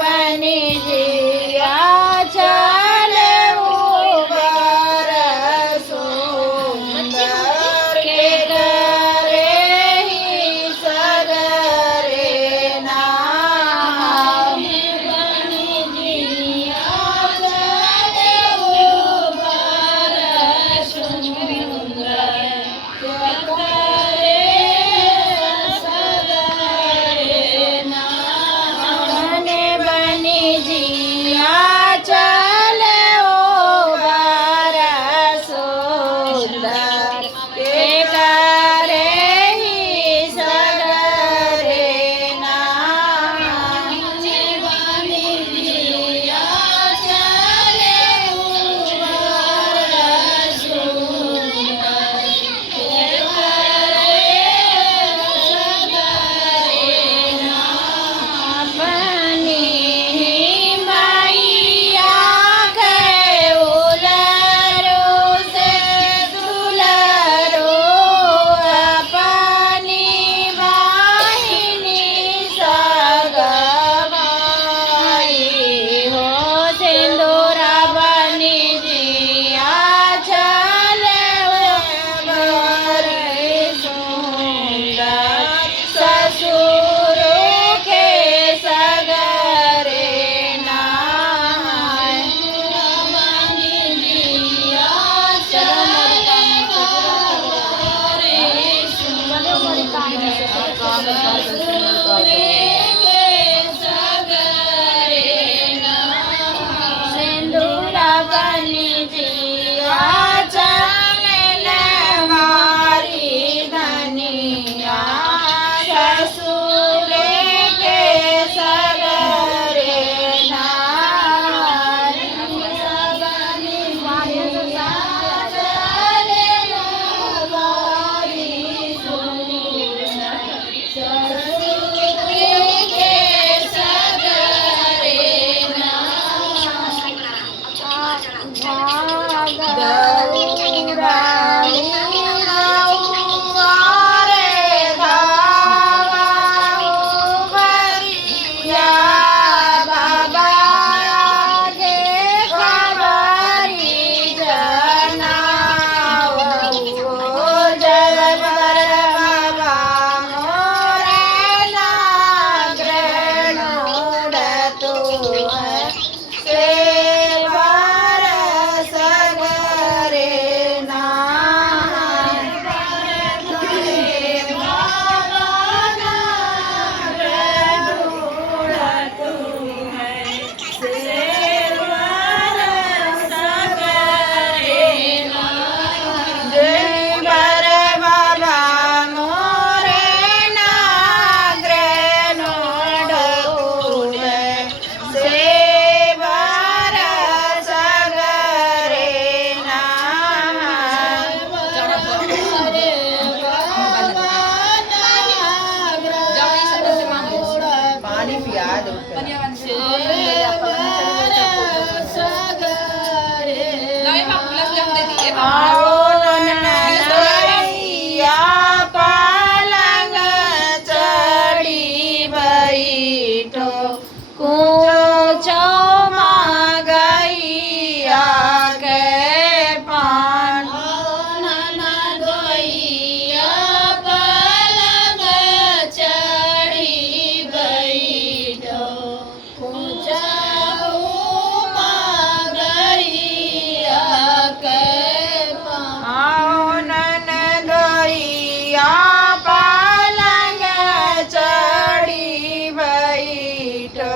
बनी जिया चले ऊपर सुंदर के करे ही सगरे नाम बनी जिया चले ऊपर सुंदर के करे सगरे नाम बनी जिया चले ऊपर सुंदर के करे ही सगरे नाम बनी जिया चले ऊपर सुंदर के करे सगरे नाम बनी मैया के उलरो से दुलरो अपनी वाहिनी सगवाई हो सिंदूरा बनी जिया चले बरे सुंदर ससुर के सगरे नाय बनी जिया चले बरे सुंदर के सगरे नाय सिंदूरा बनी जिया चले मारी धनिया ससुर के सगरे नाय बनी जिया चले मारी सुंदर ससुर के सगरे पालंग चढ़ी बैठो कुछो मांगैया के पान ननदोइया पलंग चढ़ी बैठो कुछो मांगैया के पान ननदोइया पलंग चढ़ी बैठो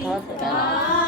હાથ ફેરવો.